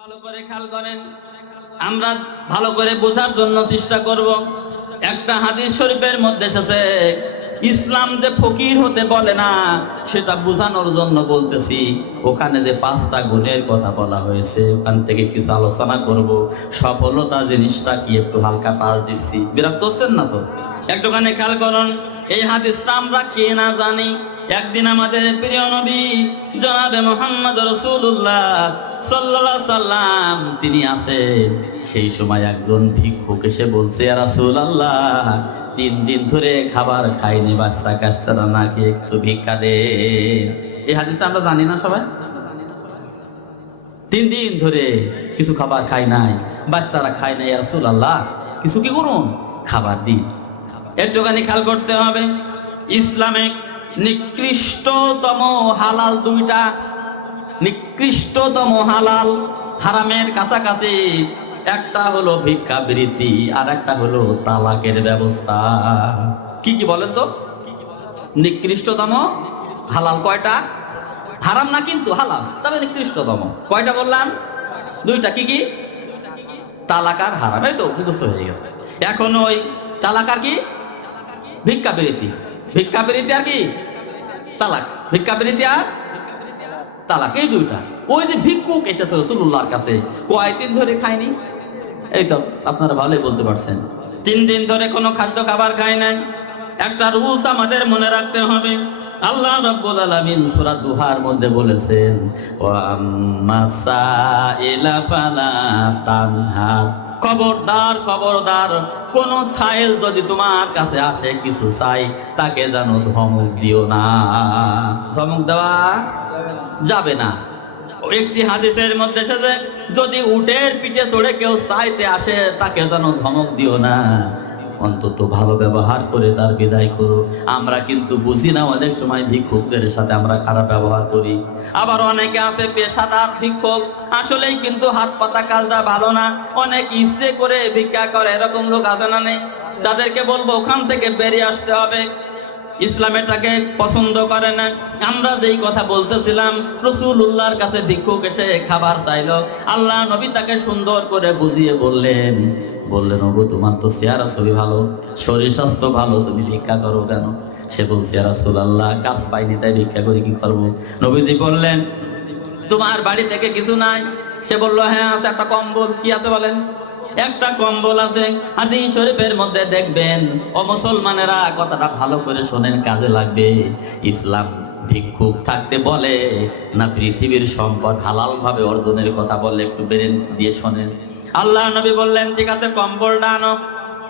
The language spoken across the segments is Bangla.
ভালো করে খেয়াল করেন। আমরা ভালো করে বোঝার জন্য চেষ্টা করব। একটা হাদিস শরীফের মধ্যে এসেছে, ইসলাম যে ফকির হতে বলে না, সেটা বোঝানোর জন্য বলতেছি, ওখানে যে পাঁচটা গুণের কথা বলা হয়েছে, ওখান থেকে কিছু আলোচনা করব। সফলতা জিনিসটা কি একটু হালকা পাশ দিচ্ছি। বিরক্ত হচ্ছেন না তো? একটুখানি খেয়াল করুন। এই হাদিসটা আমরা কে না জানি? একদিন আমাদের প্রিয় নবী জনাবে মোহাম্মদ রসুল্লাহ সাল্লাহ সাল্লাম, তিনি আছেন। সেই সময় একজন ভিক্ষুক এসে বলছে রাসুল আল্লাহ তিন দিন ধরে খাবার খাইনি, বাচ্চা কাচ্চারা না খেয়ে কিছু ভিক্ষা দে। এই হাদিসটা আমরা জানি না সবাই? তিন দিন ধরে কিছু খাবার খাই নাই, বাচ্চারা খায় নাই রাসুল আল্লাহ কিছু কি করুন? খাবার দিন। একটুখানি খেয়াল করতে হবে। ইসলামে নিকৃষ্টতম হালাল দুইটা, নিকৃষ্টতম হালাল হারামের কাছাকাছি। একটা হলো ভিক্ষাবৃত্তি আর একটা হলো তালাকের ব্যবস্থা। কি কি বলেন তো? নিকৃষ্টতম হালাল কয়টা? হারাম না কিন্তু হালাল, তবে নিকৃষ্টতম। কয়টা বললাম? দুইটা, কি কি? তালাকার হারাম, এই তো, মুখস্থ হয়ে গেছে। এখন ওই তালাকার কি? ভিক্ষাবৃত্তি ভিক্ষাবৃত্তি আর কি? তালাক। ভিক্ষাবৃত্তি আর? তালাক। এই দুইটা। ওই যে ভিক্ষুক এসেছে রসুল্লাহর কাছে। কয়দিন ধরে খায়নি? এই তো, আপনারা ভালোই বলতে পারছেন। তিন দিন ধরে কোনো খাদ্য খাবার খায় নাই। একটা রুলস আমাদের মনে রাখতে হবে। আল্লাহ রাব্বুল আলামিন সূরা দুহার মধ্যে বলেছেন, ওয়া মাসা সাইলা ফালা তানহার খবরদার খবরদার। কোন সাইল যদি তোমার কাছে আসে, কিছু চাই, তাকে যেন ধমক দিও না। ধমক দেওয়া যাবে না। একটি হাদিসের মধ্যে এসেছে, যদি উটের পিঠে চড়ে কেউ চাইতে আসে, তাকে যেন ধমক দিও না। অন্তত ভালো ব্যবহার করে তার বিদায় করো। আমরা কিন্তু বুঝি না অনেক সময় ভিক্ষুকদের সাথে আমরা খারাপ ব্যবহার করি। আবার অনেকে আছে পেশাদার ভিক্ষুক, আসলেই কিন্তু হাত পাতা কালটা ভালো না। অনেক ইচ্ছে করে ভিক্ষা করে, এরকম লোক আছে না নেই? তাদেরকে বলব, ওখান থেকে বেরিয়ে আসতে হবে। ইসলাম এটাকে পছন্দ করে না। আমরা যেই কথা বলতেছিলাম রসুল্লাহর কাছে ভিক্ষুক এসে খাবার চাইলো। আল্লাহ নবী তাকে সুন্দর করে বুঝিয়ে বললেন বললেন, ওগো, তোমার তো চেহারা ছবি ভালো, শরীর স্বাস্থ্য ভালো, তুমি ভিক্ষা করো কেন? সে বলছে রাসুল আল্লাহ কাজ পাইনি, তাই ভিক্ষা করে, কি করব? নবীজি বললেন, তোমার বাড়ি থেকে কিছু নাই? সে বলল হ্যাঁ আছে একটা কম্বল, কি আছে বলেন? একটা কম্বল আছে, হাদিস শরীফের মধ্যে দেখবেন, ও মুসলমানেরা কথাটা ভালো করে শোনেন, কাজে লাগবে। ইসলাম ভিক্ষুক থাকতে বলে না, পৃথিবীর সম্পদ হালাল ভাবে অর্জনের কথা বললে একটু বেরেন দিয়ে শোনেন। আল্লাহ নবী বললেন, ঠিক আছে, কম্বলটা আনো।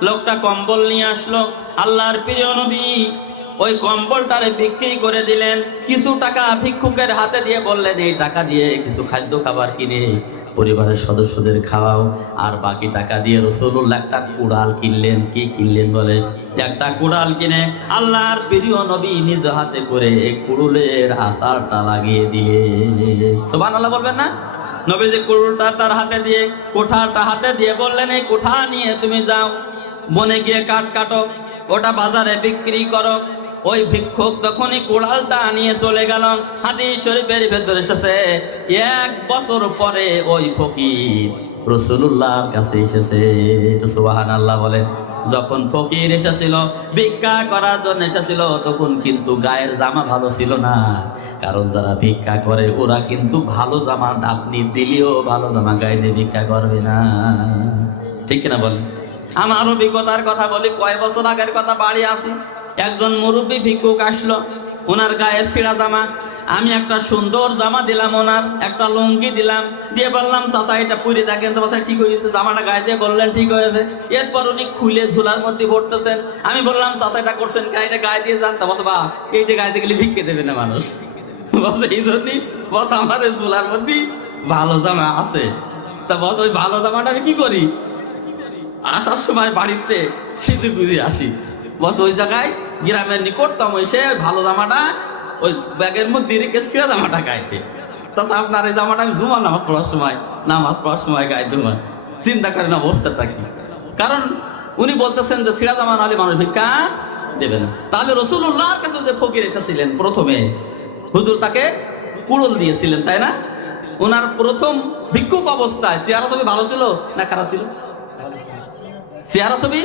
লোকটা কম্বল নিয়ে আসলো। আল্লাহর প্রিয় নবী ওই কম্বলটারে বিক্রি করে দিলেন। কিছু টাকা ভিক্ষুকের হাতে দিয়ে বললেন, এই টাকা দিয়ে কিছু খাদ্য খাবার কিনে পরিবারের সদস্যদের খাওয়াও, আর বাকি টাকা দিয়ে রসুল্লাহ একটা কুড়াল কিনলেন। কি কিনলেন বলে? একটা কুড়াল কিনে আল্লাহর প্রিয় নবী নিজ হাতে করে এই কুড়ুলের আচারটা লাগিয়ে দিয়ে সোবান আল্লাহ বলবেন না? নবী যে কুড়ুলটা তার হাতে দিয়ে কোঠাটা হাতে দিয়ে বললেন, এই কোঠা নিয়ে তুমি যাও। বনে গিয়ে কাঠ কাটো, ওটা বাজারে বিক্রি করো। ওই ভিক্ষুক তখনই কুড়ালটা নিয়ে চলে গেল। হাদিস শরীফের ভেতরে এসেছে, এক বছর পরে ওই ফকির রসুল্লাহর কাছে এসেছে। সুবাহান আল্লাহ বলে যখন ফকির এসেছিল, ভিক্ষা করার জন্য এসেছিল, তখন কিন্তু গায়ের জামা ভালো ছিল না। কারণ যারা ভিক্ষা করে, ওরা কিন্তু ভালো জামা, আপনি দিলেও ভালো জামা গায়ে দিয়ে ভিক্ষা করবে না। ঠিক কিনা বলেন? আমার অভিজ্ঞতার কথা বলি, কয় বছর আগের কথা বাড়ি আসি। একজন মুরব্বী ভিক্ষুক আসলো। ওনার গায়ে ছিঁড়া জামা। আমি একটা সুন্দর জামা দিলাম ওনার, একটা লুঙ্গি দিলাম। দিয়ে বললাম, চাচা, এটা পুরি দেখেন তো বাসা ঠিক হয়েছে, জামাটা গায়ে দিয়ে বললেন ঠিক হয়েছে। এরপর উনি খুলে ঝুলার মধ্যে ভরতেছেন। আমি বললাম, চাচা, এটা করছেন কেন এটা গায়ে দিয়ে যান তো, বস বা এইটা গায়ে দিয়ে গেলে ভিক্ষে দেবে না মানুষ। বস, এই জন্যই, বস, আমার ঝুলার মধ্যে ভালো জামা আছে। তা বস, ওই ভালো জামাটা আমি কি করি? আসার সময় বাড়িতে সিজে বুঝে আসি। বস, ওই জায়গায় গ্রামের নিকটতম এসে ভালো জামাটা, ওই ব্যাগের মধ্যে রেখে ছিঁড়া জামাটা গাইতে তাতে আপনার এই জামাটা আমি জুমা নামাজ পড়ার সময়, নামাজ পড়ার সময় গাই দুমা চিন্তা করেন অবস্থাটা কি? কারণ উনি বলতেছেন যে ছিঁড়া জামা নালে মানুষ ভিক্ষা দেবে না। তাহলে রসুল্লাহর কাছে যে ফকির এসেছিলেন প্রথমে, হুজুর তাকে কুড়ল দিয়েছিলেন, তাই না? ওনার প্রথম ভিক্ষুক অবস্থায়, চেহারা ছবি ভালো ছিল না খারাপ ছিল? চেহারা ছবি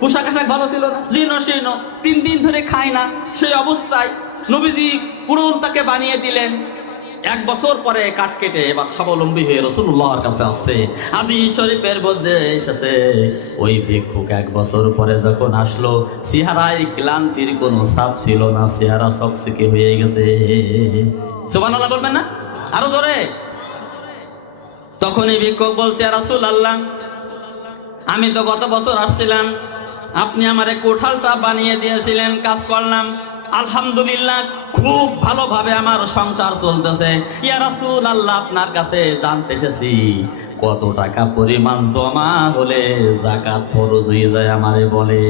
পোশাক আশাক ভালো ছিল না। জীর্ণ শীর্ণ তিন দিন ধরে খায় না। সেই অবস্থায় নবীজি কুড়ুল তাকে বানিয়ে দিলেন। এক বছর পরে কাঠ কেটে এবার স্বাবলম্বী হয়ে রসুল্লাহর কাছে আসছে। আদি শরীফের মধ্যে এসেছে। ওই ভিক্ষুক এক বছর পরে যখন আসলো, চেহারায় ক্লান্তির কোনো ছাপ ছিল না, চেহারা চকচকে হয়ে গেছে। সুবহানাল্লাহ বলবেন না? আরও জোরে। তখনই ভিক্ষুক বলছে রাসূল আল্লাহ আমি তো গত বছর আসছিলাম। আপনি আমার কোঠালটা বানিয়ে দিয়েছিলেন, কাজ করলাম। আলহামদুলিল্লাহ, খুব ভালোভাবে আমার সংসার চলতেছে। ইয়া রাসূল আল্লাহ আপনার কাছে জানতে এসেছি, কত টাকা পরিমাণ জমা হলে জাকাত ফরজ হয়ে যায় আমারে বলে।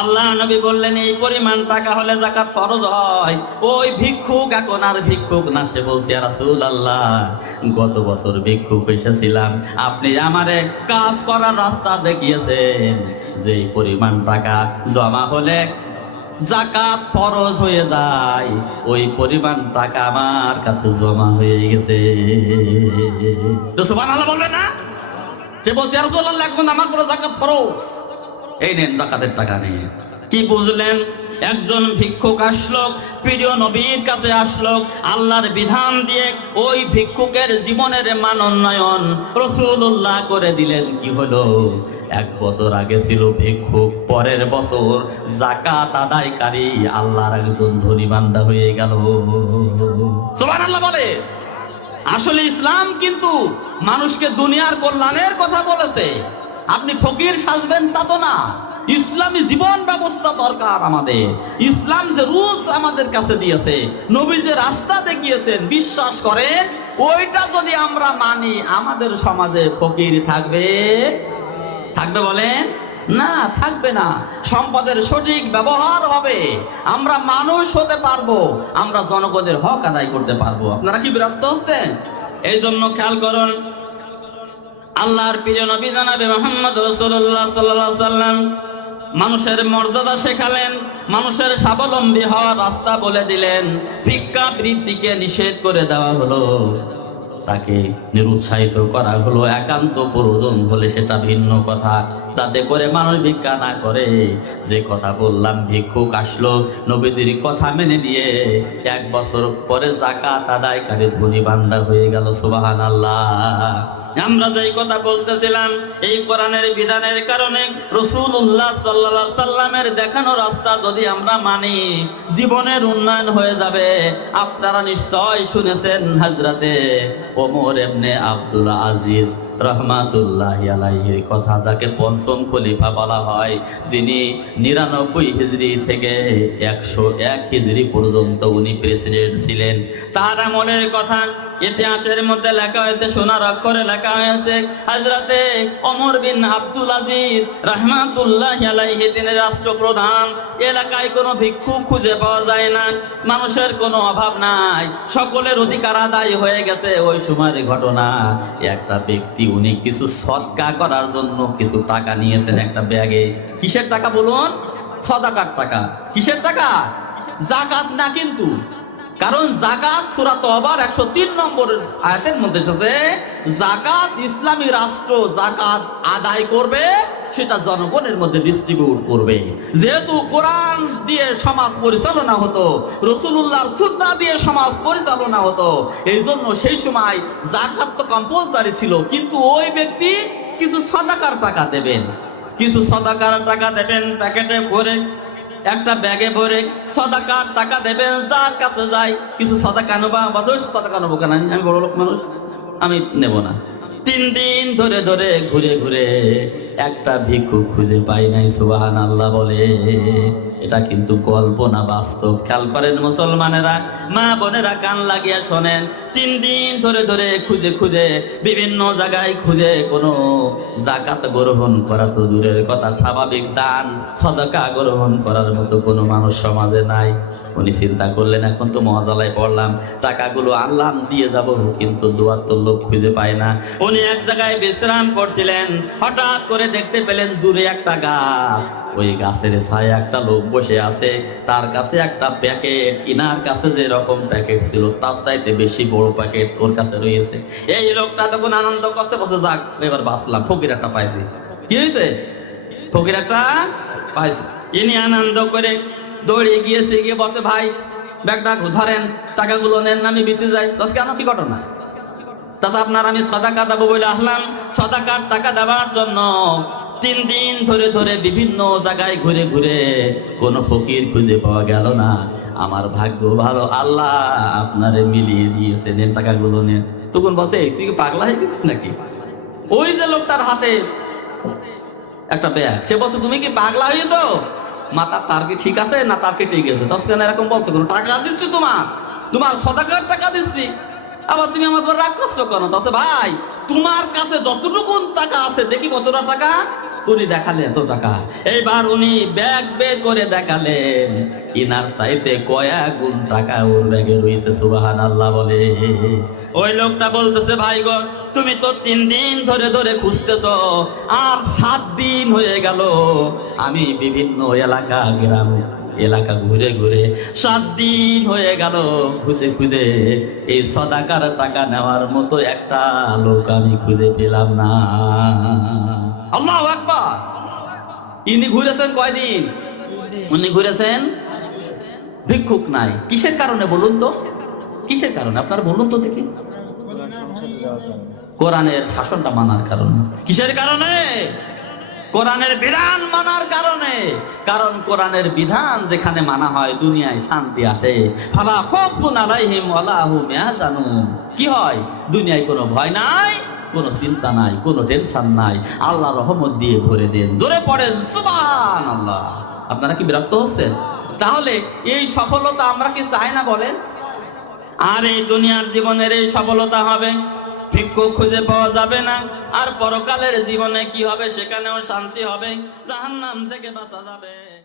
আল্লাহ নবী বললেন, এই পরিমাণ টাকা হলে জাকাত ফরজ হয়। ওই ভিক্ষুক এখন আর ভিক্ষুক না, সে বলছি রাসূল আল্লাহ গত বছর ভিক্ষুক এসেছিলাম। আপনি আমারে কাজ করার রাস্তা দেখিয়েছেন। যেই পরিমাণ টাকা জমা হলে জাকাত ফরজ হয়ে যায়, ওই পরিমাণ টাকা আমার কাছে জমা হয়ে গেছে। সুবহানাল্লাহ বলবেন না? সে বলছে রাসূলুল্লাহ, এখন আমার পুরো জাকাত ফরজ। এই নেন জাকাতের টাকা নিয়ে। কি বুঝলেন? একজন ভিক্ষুক আসলো, প্রিয় নবীর কাছে আসলো, আল্লাহর বিধান দিয়ে ওই ভিক্ষুকের জীবনের মান উন্নয়ন রসুল্লাহ করে দিলেন। কি হলো? এক বছর আগে ছিল ভিক্ষুক, পরের বছর জাকাত আদায়কারী আল্লাহর একজন ধনী বান্দা হয়ে গেল। সুবহানাল্লাহ বলে। আসলে ইসলাম কিন্তু মানুষকে দুনিয়ার কল্যাণের কথা বলেছে। আপনি ফকির সাজবেন তা তো না। ইসলামী জীবন ব্যবস্থা দরকার আমাদের। ইসলাম যে রুলস আমাদের কাছে দিয়েছে, নবী যে রাস্তা দেখিয়েছেন বিশ্বাস করেন, ওইটা যদি আমরা মানি, আমাদের সমাজে ফকির থাকবে। থাকবে বলেন? না, থাকবে না। সম্পদের সঠিক ব্যবহার হবে। আমরা মানুষ হতে পারব, আমরা জনগণের হক আদায় করতে পারব। আপনারা কি বিরক্ত হচ্ছেন? এই জন্য খেয়াল করুন আল্লাহর প্রিয় নবী জানাবে মোহাম্মদ রসুল্লাহ সাল্লাহ সাল্লাম। মানুষের মর্যাদা শেখালেন, মানুষের স্বাবলম্বী হওয়ার রাস্তা বলে দিলেন। ভিক্ষা বৃত্তিকে নিষেধ করে দেওয়া হলো। তাকে নিরুৎসাহিত করা হলো, একান্ত প্রয়োজন হলে সেটা ভিন্ন কথা। যাতে করে মানুষ ভিক্ষা না করে। যে কথা বললাম, ভিক্ষুক আসলো, নবীজির কথা মেনে নিয়ে এক বছর পরে জাকাত আদায়কারী ধনী বান্দা হয়ে গেল সুবাহান আল্লাহ আমরা যেই কথা বলতেছিলাম, এই কোরআনের বিধানের কারণে রসুল্লাহ সাল্লা সাল্লামের দেখানো রাস্তা যদি আমরা মানি, জীবনের উন্নয়ন হয়ে যাবে। আপনারা নিশ্চয় শুনেছেন হাজরাতে ওমর এমনে আব্দুল আজিজ রহমাতুল্লাহ আলাইহির কথা যাকে পঞ্চম খলিফা বলা হয়, যিনি নিরানব্বই হিজড়ি থেকে একশো এক হিজড়ি পর্যন্ত উনি প্রেসিডেন্ট ছিলেন। তার আমলের কথা, ইতিহাসের মধ্যে লেখা হয়েছে, সোনার অক্ষরে লেখা হয়েছে হাজরাতে অমর বিন আব্দুল আজিজ রহমাতুল্লাহ আলাইহি, তিনি রাষ্ট্রপ্রধান। এলাকায় কোনো ভিক্ষুক খুঁজে পাওয়া যায় না, মানুষের কোনো অভাব নাই, সকলের অধিকার আদায় হয়ে গেছে। ওই সময়ের ঘটনা একটা ব্যক্তি উনি কিছু সৎকা করার জন্য কিছু টাকা নিয়েছেন একটা ব্যাগে। কিসের টাকা বলুন? সদাকার টাকা। কিসের টাকা? জাকাত না কিন্তু। কারণ জাকাত সুরা তবার একশো তিন নম্বর আয়াতের মধ্যে এসেছে, জাকাত ইসলামী রাষ্ট্র জাকাত আদায় করবে, সেটা জনগণের মধ্যে ডিস্ট্রিবিউট করবে। যেহেতু কোরআন দিয়ে সমাজ পরিচালনা হতো রসুল্লাহর সুন্না দিয়ে সমাজ পরিচালনা হতো এই জন্য সেই সময় জাকাত তো কম্পালসারি ছিল, কিন্তু ওই ব্যক্তি কিছু সদাকার টাকা দেবেন। কিছু সদাকার টাকা দেবেন প্যাকেটে ভরে। একটা ব্যাগে ভরে সদাকার টাকা দেবেন যার কাছে যাই, কিছু সদা সদাকা নেবা বাসুস সদাকা নেব কেন, আমি বড় লোক মানুষ, আমি নেব না। তিন দিন ধরে ধরে ঘুরে ঘুরে একটা ভিক্ষু খুঁজে পাই নাই সুবাহান আল্লাহ বলে। এটা কিন্তু গল্প না বাস্তব। খেয়াল করেন মুসলমানেরা, মা বোনেরা কান লাগিয়ে শোনেন, তিন দিন ধরে ধরে খুঁজে খুঁজে, বিভিন্ন জায়গায় খুঁজে কোনো জাকাত গ্রহণ করা তো দূরের কথা, স্বাভাবিক দান, সদকা গ্রহণ করার মতো কোনো মানুষ সমাজে নাই। উনি চিন্তা করলেন, এখন তো মজালায় পড়লাম, টাকাগুলো আনলাম, দিয়ে যাব। কিন্তু দুয়ার তো লোক খুঁজে পায় না। উনি এক জায়গায় বিশ্রাম করছিলেন, হঠাৎ করে পরে দেখতে পেলেন দূরে একটা গাছ। ওই গাছের ছায় একটা লোক বসে আছে। তার কাছে একটা প্যাকেট। ইনার কাছে যে রকম প্যাকেট ছিল, তার চাইতে বেশি বড় প্যাকেট ওর কাছে রয়েছে। এই লোকটা তখন আনন্দ করছে বসে যাক, এবার বাঁচলাম, ফকির একটা পাইছি। কি হয়েছে ফকির একটা পাইছি। ইনি আনন্দ করে দৌড়ে গিয়েছে গিয়ে বসে ভাই ব্যাগটা ধরেন, টাকাগুলো নেন, আমি বেঁচে যাই। দশ কেন? কি ঘটনা? তাছাড়া আপনার আমি সদাকা দেবো বলে আসলাম। সদাকার টাকা দেওয়ার জন্য তিন দিন ধরে ধরে বিভিন্ন জায়গায় ঘুরে ঘুরে কোনো ফকির খুঁজে পাওয়া গেল না। আমার ভাগ্য ভালো, আল্লাহ আপনারে মিলিয়ে দিয়েছে, নেন টাকাগুলো নেন। তখন বসে, তুই কি পাগলা হয়ে গেছিস নাকি? ওই যে লোকটার হাতে একটা ব্যাগ সে বলছে, তুমি কি পাগলা হয়েছো? মাথা তার কি ঠিক আছে? না, তার কি ঠিক আছে? কেন এরকম বলছো, কোনো টাকা দিচ্ছি তোমার? তোমার সদাকার টাকা দিচ্ছি। আবার তুমি আমার পর রাগ করছ কেন? তাছে ভাই, তোমার কাছে যতটুকু টাকা আছে, দেখি কতটা টাকা? উনি দেখালেন এত টাকা। এইবার উনি ব্যাগ বের করে দেখালেন, ইনার চাইতে কয়া গুণ টাকা ওর ব্যাগে রয়েছে সুবাহান আল্লাহ বলে। ওই লোকটা বলতেছে, ভাই গো, তুমি তো তিন দিন ধরে ধরে খুঁজতেছ, আর সাত দিন হয়ে গেল। আমি বিভিন্ন এলাকা, গ্রাম এলাকা ঘুরে ঘুরে সাত দিন হয়ে গেল খুঁজে খুঁজে। এই সদাকার টাকা নেওয়ার মতো একটা লোক আমি খুঁজে পেলাম না। আল্লাহ আকবার। ইনি ঘুরেছেন কয়দিন? উনি ঘুরেছেন? ভিক্ষুক নাই। কিসের কারণে বলুন তো? কিসের কারণে? আপনারা বলুন তো দেখি। কোরআনের শাসনটা মানার কারণে। কিসের কারণে? কোরআনের বিধান মানার কারণে। কারণ কোরআনের বিধান যেখানে মানা হয়, দুনিয়ায় শান্তি আসে। ফালা ইয়াহজানুন। কি হয়? দুনিয়ায় কোনো ভয় নাই, কোনো চিন্তা নাই, কোনো টেনশন নাই। আল্লাহ রহমত দিয়ে ভরে দেন। জোরে পড়েন সুবান আল্লাহ আপনারা কি বিরক্ত হচ্ছেন? তাহলে এই সফলতা আমরা কি চাই না বলেন? আর এই দুনিয়ার জীবনের এই সফলতা হবে? ভিক্ষুক খুঁজে পাওয়া যাবে না। আর পরকালের জীবনে কি হবে, সেখানেও শান্তি হবে। জাহান্নাম থেকে বাঁচা যাবে।